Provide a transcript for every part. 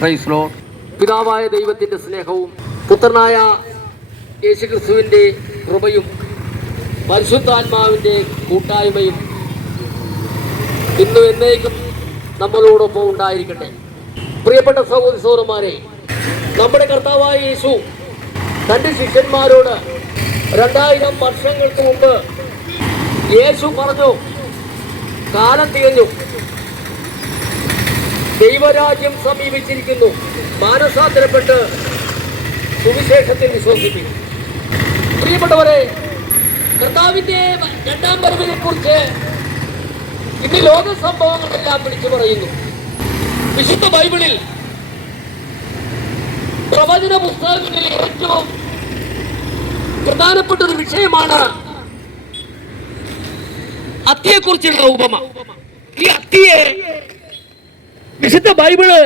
Praise Lord. പിതാവായ ദൈവത്തിൻ്റെ സ്നേഹവും പുത്രനായ യേശുക്രിസ്തുവിൻ്റെ കൃപയും പരിശുദ്ധാത്മാവിൻ്റെ കൂട്ടായ്മയും ഇന്നും എന്നേക്കും നമ്മളോടൊപ്പം ഉണ്ടായിരിക്കട്ടെ. പ്രിയപ്പെട്ട സഹോദരി സഹോദരന്മാരെ, നമ്മുടെ കർത്താവായ യേശു തൻ്റെ ശിഷ്യന്മാരോട് 2000 വർഷങ്ങൾക്ക് മുമ്പ് യേശു പറഞ്ഞു, കാലം തികഞ്ഞു, ദൈവരാജ്യം സമീപിച്ചിരിക്കുന്നു, മാനസാന്തരപ്പെട്ട് സുവിശേഷത്തിൽ വിശ്വസിപ്പിക്കും. പ്രിയപ്പെട്ടവരെ, കർത്താവിൻ്റെ രണ്ടാം വരവിനെ കുറിച്ച് ഇന്ന് ലോക സംഭവങ്ങളെല്ലാം വിളിച്ചു പറയുന്നു. വിശുദ്ധ ബൈബിളിൽ പ്രവചന പുസ്തകങ്ങളിൽ ഏറ്റവും പ്രധാനപ്പെട്ട ഒരു വിഷയമാണ് അത്തിയെക്കുറിച്ചുള്ള ഉപമ. ഈ അത്തിയെ വിശുദ്ധ ബൈബിള്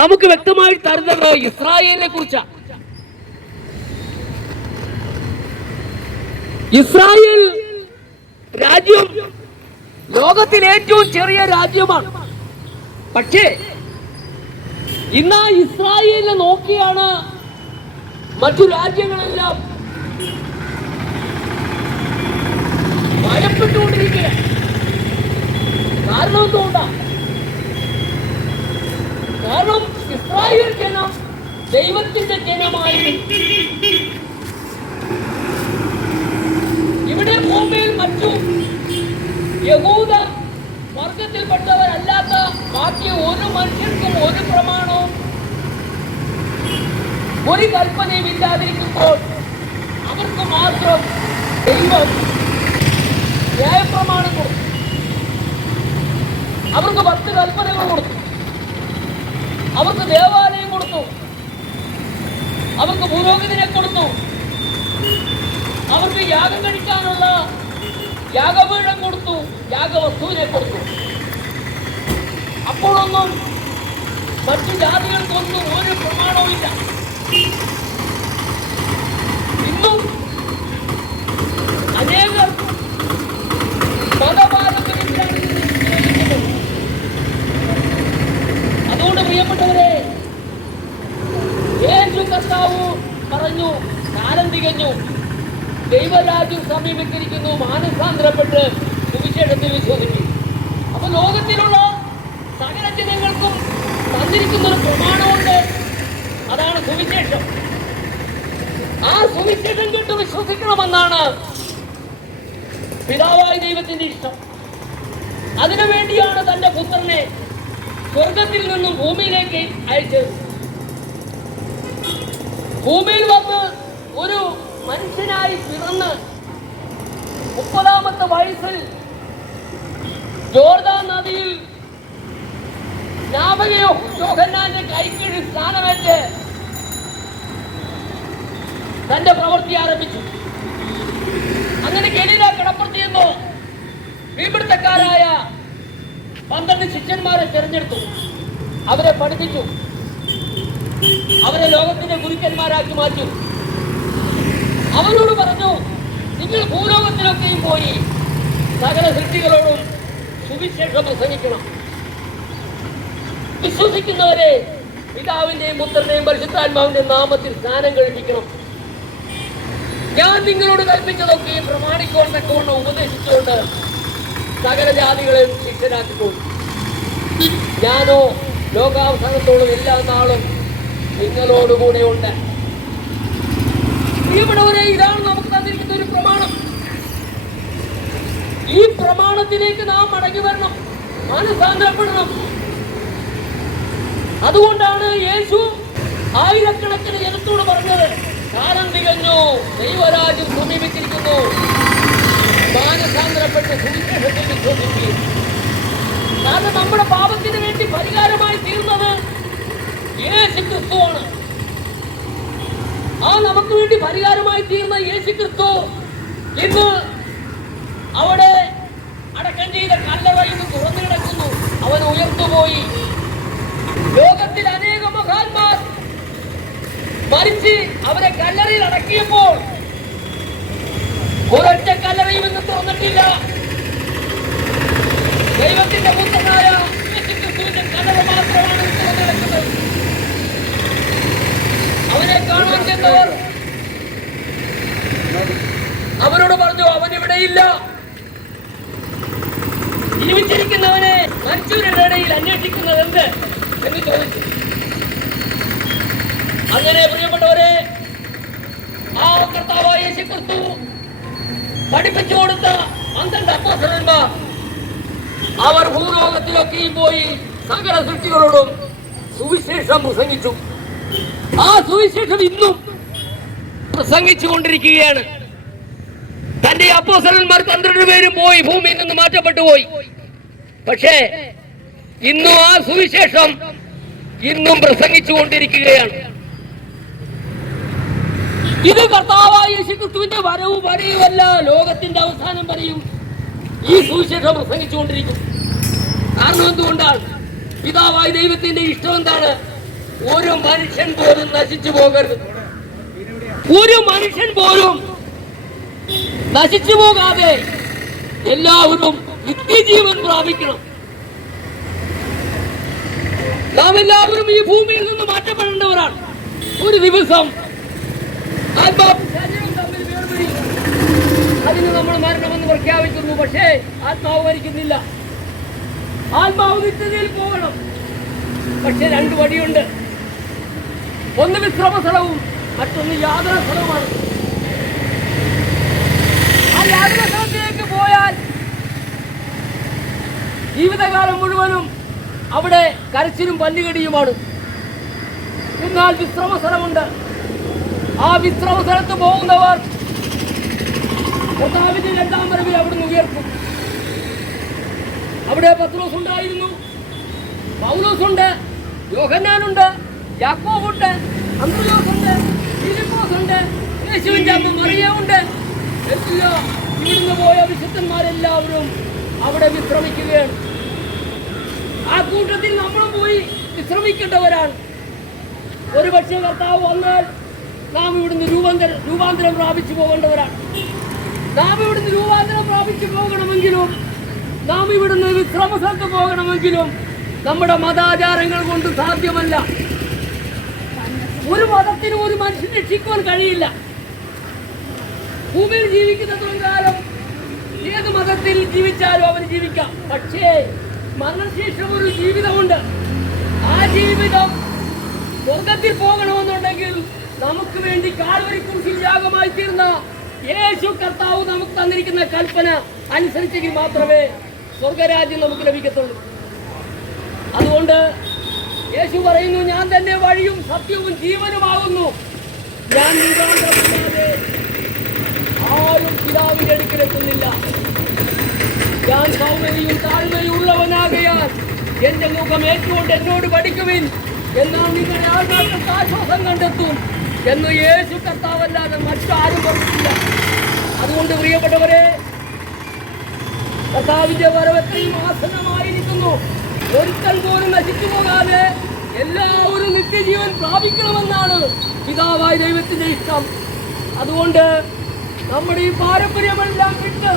നമുക്ക് വ്യക്തമായി തരുന്നത് ഇസ്രായേലിനെ കുറിച്ചാണ്. ഇസ്രായേൽ രാജ്യം ലോകത്തിലെ ഏറ്റവും ചെറിയ രാജ്യമാണ്. പക്ഷേ ഇന്ന് ഇസ്രായേലിനെ നോക്കിയാണ് മറ്റു രാജ്യങ്ങളെല്ലാം ഭയപ്പെട്ടുകൊണ്ടിരിക്കുക. കാരണം എന്തുകൊണ്ടാണ്? കാരണം ഇസ്രായേൽ ജനം ദൈവത്തിന്റെ ജനമായിരുന്നു. ഇവിടെ ഭൂമിയിൽ മറ്റു യഹൂദ വർഗത്തിൽപ്പെട്ടവരല്ലാത്ത ബാക്കി ഒരു മനുഷ്യർക്കും ഒരു പ്രമാണവും ഒരു കൽപ്പനയും ഇല്ലാതിരിക്കുമ്പോൾ അവർക്ക് മാത്രം ദൈവം ന്യായപ്രമാണം കൊടുത്തു. അവർക്ക് 10 കൽപ്പനകൾ കൊടുത്തു. അവർക്ക് ദേവാലയം കൊടുത്തു. അവർക്ക് പുരോഹിതനെ കൊടുത്തു. അവർക്ക് യാഗം കഴിക്കാനുള്ള യാഗപീഠം കൊടുത്തു. യാഗവസ്തുവിനെ കൊടുത്തു. അപ്പോഴൊന്നും മറ്റു ജാതികൾക്കൊന്നും ഒരു പ്രമാണവും ഇല്ല. ഇന്നും അനേകർ മതപാരമ്പര്യത്തിലാണ് ജീവിക്കുന്നത്. അതുകൊണ്ട് പ്രിയപ്പെട്ടവരെ, യേശു കർത്താവ് പറഞ്ഞു, കാലം തികഞ്ഞു, ദൈവരാജ്യം സമീപിച്ചിരിക്കുന്നു, മാനസാന്തരപ്പെട്ട് സുവിശേഷത്തിൽ വിശ്വസിക്കും. അപ്പൊ ലോകത്തിലുള്ള സകല ജനങ്ങൾക്കും തന്നിരിക്കുന്ന ഒരു പ്രമാണമുണ്ട്. അതാണ് സുവിശേഷം. ആ സുവിശേഷം കേട്ട് വിശ്വസിക്കണമെന്നാണ് പിതാവായ ദൈവത്തിന്റെ ഇഷ്ടം. അതിനുവേണ്ടിയാണ് തന്റെ പുത്രനെ സ്വർഗത്തിൽ നിന്നും ഭൂമിയിലേക്ക് അയച്ചത്. ഭൂമിയിൽ വന്ന് ഒരു മനുഷ്യനായി പിറന്ന് 30ാമത്തെ വയസ്സിൽ ജോർദാൻ നദിയിൽ യോഹന്നാന്റെ കൈക്കീഴിൽ സ്നാനമേറ്റ് തന്റെ പ്രവൃത്തി ആരംഭിച്ചു. അങ്ങനെ ഗലീല കടപ്പുറത്ത് ചെന്നു മീൻപിടുത്തക്കാരായ 12 ശിഷ്യന്മാരെ തിരഞ്ഞെടുത്തു. അവരെ പഠിപ്പിച്ചു. അവരെ ലോകത്തിന്റെ ഗുരുക്കന്മാരാക്കി മാറ്റി. അവരോട് പറഞ്ഞു, നിങ്ങൾ ഭൂലോകത്തിലൊക്കെയും പോയി സകല സൃഷ്ടികളോടും സുവിശേഷം പ്രസംഗിക്കണം. വിശ്വസിക്കുന്നവരെ പിതാവിന്റെയും പുത്രന്റെയും പരിശുദ്ധാത്മാവിന്റെയും നാമത്തിൽ സ്നാനം കഴിപ്പിക്കണം. ഞാൻ നിങ്ങളോട് കൽപ്പിച്ചതൊക്കെയും പ്രമാണിക്കൊണ്ടൊക്കെ ഉപദേശിച്ചുകൊണ്ട് സകല ജാതികളെയും ശിഷ്യരാക്കിക്കൊണ്ടു. ഞാനോ ലോകാവസാനത്തോളം എല്ലാ നാളും നിങ്ങളോടുകൂടെ ഉണ്ട്. പ്രിയപ്പെട്ടവരെ, ഇതാണ് നമുക്ക് തന്നിരിക്കുന്ന ഒരു പ്രമാണം. ഈ പ്രമാണത്തിലേക്ക് നാം മടങ്ങി വരണം, മാനസാന്തരപ്പെടണം. അതുകൊണ്ടാണ് യേശു ആയിരക്കണക്കിന് ജനത്തോട് പറഞ്ഞത്, കാലം തികഞ്ഞു, ദൈവരാജ്യം സമീപിച്ചിരിക്കുന്നു, മാനസാന്തരപ്പെട്ട് സുവിശേഷത്തിൽ വിശ്വസിക്കുക. കാരണം നമ്മുടെ പാപത്തിന് വേണ്ടി പരിഹാരമായി തീർന്നത് യേശുക്രിസ്തുവാണ്. ആ നമുക്ക് വേണ്ടി പരിഹാരമായി തീർന്ന യേശുക്രിസ്തു ഇന്ന് അവിടെ അടക്കം ചെയ്ത കല്ലറ ഇന്ന് തുറന്നു കിടക്കുന്നു. അവൻ ഉയർത്തുപോയി. ലോകത്തിൽ അനേക മഹാന്മാർ മരിച്ച് അവരെ കല്ലറയിൽ അടക്കിയപ്പോൾ ഒരൊറ്റ കല്ലറയും ഇന്ന് തുറന്നിട്ടില്ല. ദൈവത്തിന്റെ പുത്രനായ യേശുക്രിസ്തുവിന്റെ കല്ലറ ഭൂമിയിൽ അന്വേഷിക്കുന്നത് എന്ത് എന്ന് ചോദിച്ചു. അങ്ങനെ പ്രിയപ്പെട്ടവരെ, ആ കർത്താവായ യേശുക്രിസ്തു പഠിപ്പിച്ചു കൊടുത്ത 12 അപ്പോസ്തലന്മാർ അവർ ഭൂലോകത്തിലൊക്കെയും പോയി സകല സൃഷ്ടികളോടും സുവിശേഷം പ്രസംഗിച്ചു. ആ സുവിശേഷം ഇന്നും പ്രസംഗിച്ചു കൊണ്ടിരിക്കുകയാണ്. തന്റെ അപ്പോസ്തലന്മാർ 12 പേരും പോയി ഭൂമിയിൽ നിന്ന് മാറ്റപ്പെട്ടു പോയി. പക്ഷേ ഇന്നും ആ സുവിശേഷം ഇന്നും പ്രസംഗിച്ചു കൊണ്ടിരിക്കുകയാണ്. ഇത് കർത്താവായ യേശുക്രിസ്തുവിന്റെ വരവും വരെയുമല്ല, ലോകത്തിന്റെ അവസാനം വരെയും ഈ സുവിശേഷം പ്രസംഗിച്ചുകൊണ്ടിരിക്കും. കാരണം എന്തുകൊണ്ടാണ്? പിതാവായ ദൈവത്തിന്റെ ഇഷ്ടം എന്താണ്? ഒരു മനുഷ്യൻ പോലും നശിച്ചു പോകരുത്. ഒരു മനുഷ്യൻ പോലും നശിച്ചു പോകാതെ എല്ലാവരും നിത്യജീവൻ പ്രാപിക്കണം. നാം എല്ലാവരും ഈ ഭൂമിയിൽ നിന്ന് മാറ്റപ്പെടേണ്ടവരാണ്. ഒരു ദിവസം ആത്മാവും ശരീരവും തമ്മിൽ വേർപിരിയും. അതിന് നമ്മൾ മരണമെന്ന് പ്രഖ്യാപിക്കുന്നു. പക്ഷേ ആത്മാവ് മരിക്കുന്നില്ല. ആത്മാവ് നിത്യതയിൽ പോകണം. പക്ഷെ 2 വഴിയുണ്ട്. ഒന്ന് വിശ്രമ സ്ഥലവും മറ്റൊന്ന് യാതന സ്ഥലവുമാണ്. ആ യാതന സ്ഥലത്തിലേക്ക് പോയാൽ ജീവിതകാലം മുഴുവനും അവിടെ കരച്ചിലും പല്ലുകടിയുമാണ്. എന്നാൽ വിശ്രമ സ്ഥലമുണ്ട്. ആ വിശ്രമ സ്ഥലത്ത് പോകുന്നവർ കർത്താവിന്റെ 2ാം വരവിൽ അവിടുന്ന് ഉയർത്തും. അവിടെ പത്രോസ് ഉണ്ടായിരുന്നു, പൗലോസ് ഉണ്ട്, യോഹന്നാനുണ്ട്, യാക്കോബുണ്ട്, അന്ത്രയോസ് ഉണ്ട്, ഫിലിപ്പോസ് ഉണ്ട്, യേശുവിന്റെ അമ്മ മറിയ ഉണ്ട്. ഇവിടുന്ന് പോയ വിശുദ്ധന്മാരെല്ലാവരും അവിടെ വിശ്രമിക്കുകയാണ്. ആ കൂട്ടത്തിൽ നമ്മളും പോയി വിശ്രമിക്കേണ്ടവരാണ്. ഒരു പക്ഷേ കർത്താവ് വന്നാൽ നാം ഇവിടുന്ന് രൂപാന്തരം പ്രാപിച്ചു പോകേണ്ടവരാണ്. നാം ഇവിടുന്ന് രൂപാന്തരം പ്രാപിച്ചു പോകണമെങ്കിലും, നാം ഇവിടുന്ന് വിശ്രമ സ്ഥലത്ത് പോകണമെങ്കിലും നമ്മുടെ മതാചാരങ്ങൾ കൊണ്ട് സാധ്യമല്ല. ഒരു മതത്തിനും ഒരു മനുഷ്യനെ രക്ഷിക്കുവാൻ കഴിയില്ല. ഭൂമിയിൽ ജീവിക്കുന്നത്രയും കാലം ഏത് മതത്തിൽ ജീവിച്ചാലും അവന് ജീവിക്കാം. പക്ഷേ മരണശേഷം ഒരു ജീവിതമുണ്ട്. ആ ജീവിതം സ്വർഗത്തിൽ പോകണമെന്നുണ്ടെങ്കിൽ നമുക്ക് വേണ്ടി കാൽവരി കുരിശിൽ യാഗമായി തീർന്ന യേശു കർത്താവ് നമുക്ക് തന്നിരിക്കുന്ന കൽപ്പന അനുസരിച്ചെങ്കിൽ മാത്രമേ സ്വർഗരാജ്യം നമുക്ക് ലഭിക്കത്തുള്ളൂ. അതുകൊണ്ട് യേശു പറയുന്നു, ഞാൻ തന്നെ വഴിയും സത്യവും ജീവനുമാകുന്നു. ഞാൻ മുഖാന്തരമില്ലാതെ ആരും പിതാവിന്റെ അടുക്കലെത്തുന്നില്ല. ഞാൻ സൗമ്യതയും താഴ്മയും ഉള്ളവനാകയാൽ എന്റെ മുഖം ഏറ്റുകൊണ്ട് എന്നോട് പഠിക്കുവിൻ, എന്നാൽ നിങ്ങളുടെ ആത്മാക്കൾക്ക് ആശ്വാസം കണ്ടെത്തും എന്ന് യേശു കർത്താവല്ലാതെ മറ്റാരും പറഞ്ഞിട്ടില്ല. അതുകൊണ്ട് പ്രിയപ്പെട്ടവരെ, കർത്താവിന്റെ വരവ് എത്രയും ആസന്നമായിരിക്കുന്നു. ഒരുത്തൻ പോലും നശിച്ചു പോകാതെ എല്ലാവരും നിത്യജീവൻ പ്രാപിക്കണമെന്നാണ് പിതാവായ ദൈവത്തിന്റെ ഇഷ്ടം. അതുകൊണ്ട് നമ്മുടെ ഈ പാരമ്പര്യമെല്ലാം വിട്ട്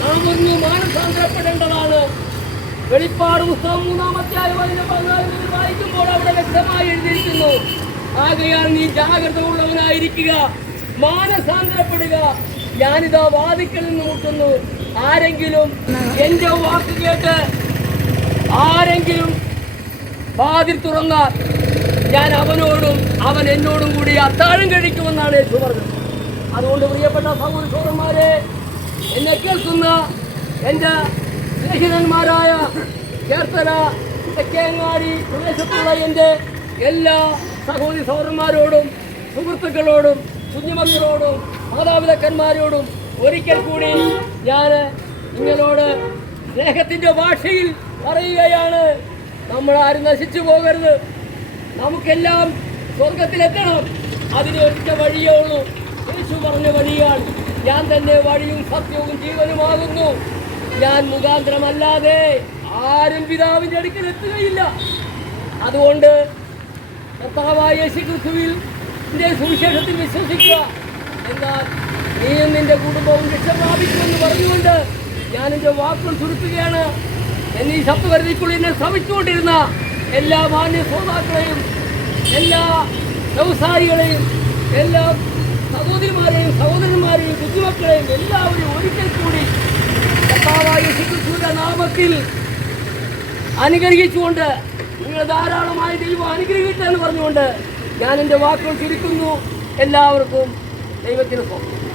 നാം ഒന്ന് മാനസാന്തരപ്പെടേണ്ടതാണ്. വെളിപ്പാട് പുസ്തകം 3-ാം അധ്യായം 14 വായിക്കുമ്പോൾ അവിടെ വ്യക്തമായി എഴുതിയിരിക്കുന്നു, ആകയാൽ നീ ജാഗ്രത ഉള്ളവനായിരിക്കുക, മാനസാന്തരപ്പെടുക. ഞാനിതാ വാതിക്കൽ നിന്ന് മുട്ടുന്നു. ആരെങ്കിലും എന്റെ വാക്ക് കേട്ട് ആരെങ്കിലും വാതിൽ തുറന്നാൽ ഞാൻ അവനോടും അവൻ എന്നോടും കൂടി അത്താഴം കഴിക്കുമെന്നാണ് യേശു പറഞ്ഞത്. അതുകൊണ്ട് പ്രിയപ്പെട്ട സഹോദരന്മാരെ, എന്നെ കേൾക്കുന്ന എൻ്റെ സ്നേഹിതന്മാരായ ചേർത്തല, തെക്കേങ്ങാടി പ്രദേശത്തുള്ള എൻ്റെ എല്ലാ സഹോദരി സഹോദരന്മാരോടും സുഹൃത്തുക്കളോടും കുഞ്ഞുമക്കളോടും മാതാപിതാക്കന്മാരോടും ഒരിക്കൽ കൂടി ഞാൻ നിങ്ങളോട് സ്നേഹത്തിൻ്റെ ഭാഷയിൽ പറയുകയാണ്, നമ്മളാരും നശിച്ചു പോകരുത്. നമുക്കെല്ലാം സ്വർഗത്തിലെത്തണം. അതിന് ഒറ്റ വഴിയേ ഉള്ളൂ. യേശു പറഞ്ഞ വഴിയാണ്, ഞാൻ തന്നെ വഴിയും സത്യവും ജീവനുമാകുന്നു. ഞാൻ മുഖാന്തരമല്ലാതെ ആരും പിതാവിൻ്റെ അടുക്കൽ എത്തുകയില്ല. അതുകൊണ്ട് കർത്താവായ യേശുക്രിസ്തുവിൽ സുവിശേഷത്തിൽ വിശ്വസിക്കുക. എന്നാൽ നീയും നിന്റെ കുടുംബവും രക്ഷ പ്രാപിക്കുമെന്ന് പറഞ്ഞുകൊണ്ട് ഞാൻ എൻ്റെ വാക്കുകൾ ചുരുക്കുകയാണ്. എന്നീ ശബ്ദപരിധിക്കുള്ളിൽ എന്നെ ശ്രമിച്ചുകൊണ്ടിരുന്ന എല്ലാ മാന്യ ശ്രോതാക്കളെയും, എല്ലാ വ്യവസായികളെയും, എല്ലാ സഹോദരിമാരെയും സഹോദരന്മാരെയും കുഞ്ഞുമക്കളെയും എല്ലാവരെയും ഒരിക്കൽ കൂടി കർത്താവായ യേശുക്രിസ്തുവിന്റെ നാമത്തിൽ അനുഗ്രഹിച്ചുകൊണ്ട് നിങ്ങൾ ധാരാളമായി ദൈവം അനുഗ്രഹിച്ചെന്ന് പറഞ്ഞുകൊണ്ട് ഞാൻ എൻ്റെ വാക്കുകൾ ചുരുക്കുന്നു. എല്ലാവർക്കും ദൈവത്തിന് പോകും.